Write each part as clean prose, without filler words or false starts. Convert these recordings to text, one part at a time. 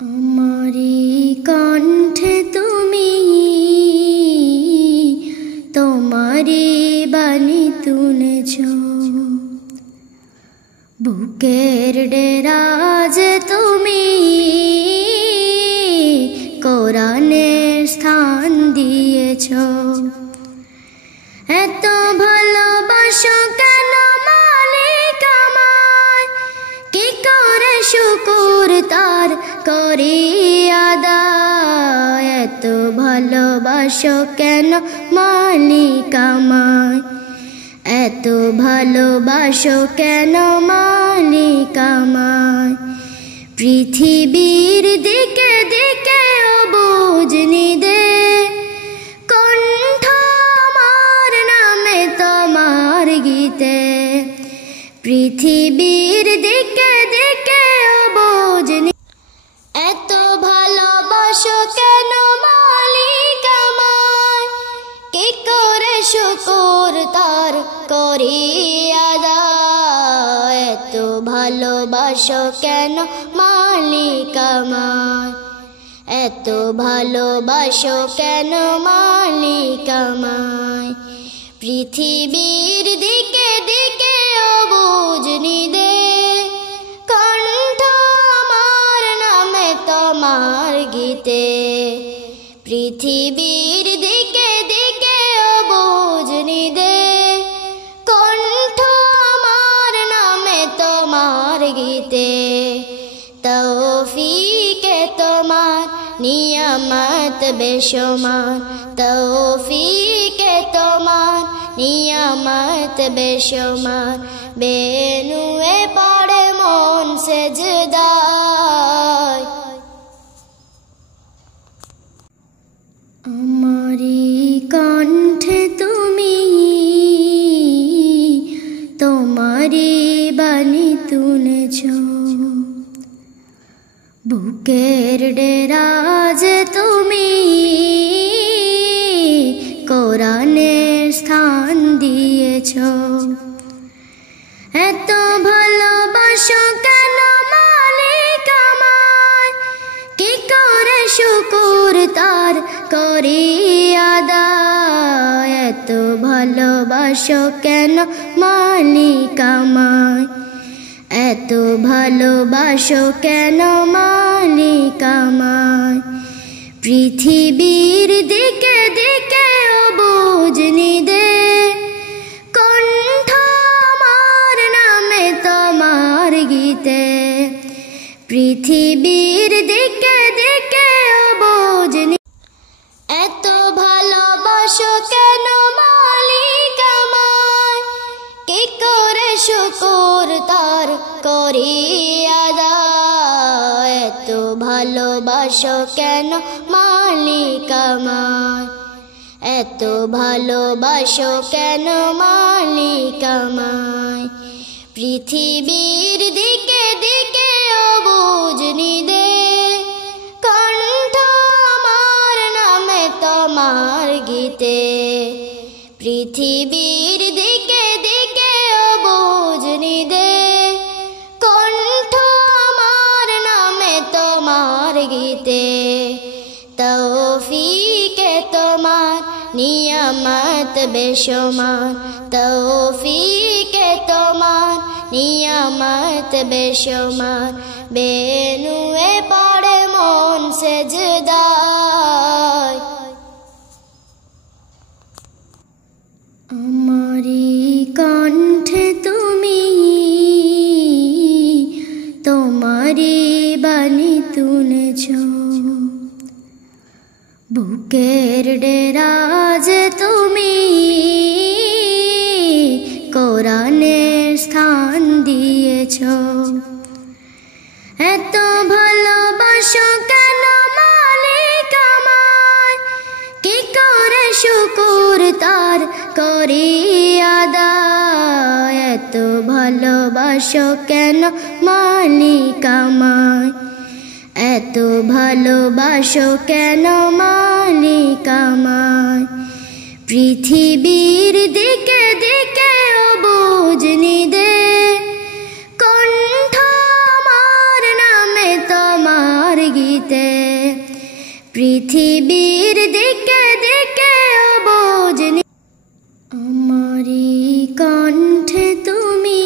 আমারি কণ্ঠে তুমি তোমারি বাণী তুলেছ, বুকের ডেরাজ তুমি কোরআনের স্থান দিয়েছ। এত ভালোবাসো কেন মালিক আমায়, কি করে শুকর তার করি আদায়। এত ভালোবাসো কেন মালিক আমায়, এত ভালোবাসো কেন মালিক আমায়। পৃথিবীর দিকে দিকে অবুঝ নিদে, কণ্ঠ আমার নামে তোমার গীতে। পৃথিবীর দিকে দিকে অবুঝ নিদে, এত ভালোবাসো কেন মালিক আমায়, কি করে শুকর তার করি আদায়। এত ভালোবাসো কেন মালিক আমায়, এত ভালোবাসো কেন মালিক আমায়। পৃথিবীর দিকে দিকে অবুঝ নিদে, কণ্ঠ আমার নামে তোমার গীতে। পৃথিবীর দিকে দিকে অবুঝ নিদে, কণ্ঠ আমার নামে তোমার গীতে। তৌফিকে তোমার নিয়ামত বেশুমার, তৌফিকে তোমার নিয়ামত বেশুমার। বেনুয়ে পড়ে মন সেজদায়, আমারি কণ্ঠে তুমি তোমারি বাণী তুলেছ, বুকের ডেরাজ তুমি কোরআনের স্থান দিয়েছ। এত ভালোবাসো কেন মালিক আমায়, কি করে শুকর তার করি আদায়। এত ভালোবাসো কেন মালিক আমায়, এত ভালোবাসো কেন মালিক আমায়। পৃথিবীর দিকে দিকে অবুঝ নিদে, কণ্ঠ আমার নামে তোমার গীতে। পৃথিবীর দিকে দিকে অবুঝ নিদে, এত ভালোবাসো কেন মালিক আমায়, কি করে শুকর তার করি আদায়। এত ভালোবাসো কেন মালিক আমায়, এত ভালোবাসো কেন মালিক আমায়। পৃথিবীর দিকে দিকে অবুঝ নিদে, কণ্ঠ আমার নামে তোমার গীতে। পৃথিবীর দিকে দিকে অবুঝ নিদে, কণ্ঠ আমার নামে তোমার গীতে। তৌফিকে তোমার নিয়ামত বেশুমার, তৌফিকে তোমার নিয়ামত বেশুমার। বেনুয়ে পড়ে মন সেজদায়, আমারি কণ্ঠে তুমি তোমারি বাণী তুলেছ, বুকের ডেরাজ তুমি কোরআনের স্থান দিয়েছ। এত ভালোবাসো কেন মালিক আমায়, কি করে শুকর তার করি আদায়। এত ভালোবাসো কেন মালিক আমায়, এত ভালোবাসো কেন মালিক আমায়। পৃথিবীর দিকে দিকে অবুঝ নিদে, কণ্ঠ আমার নামে তোমার গীতে। পৃথিবীর দিকে দিকে অবুঝ আমারি কণ্ঠে তুমি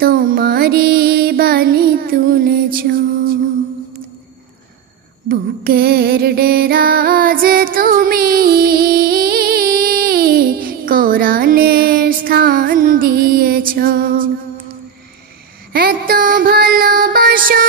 তোমারি বাণী তুলেছ বুকের ডেরাজ তুমি কোরআনের স্থান দিয়েছ এত ভালোবাসা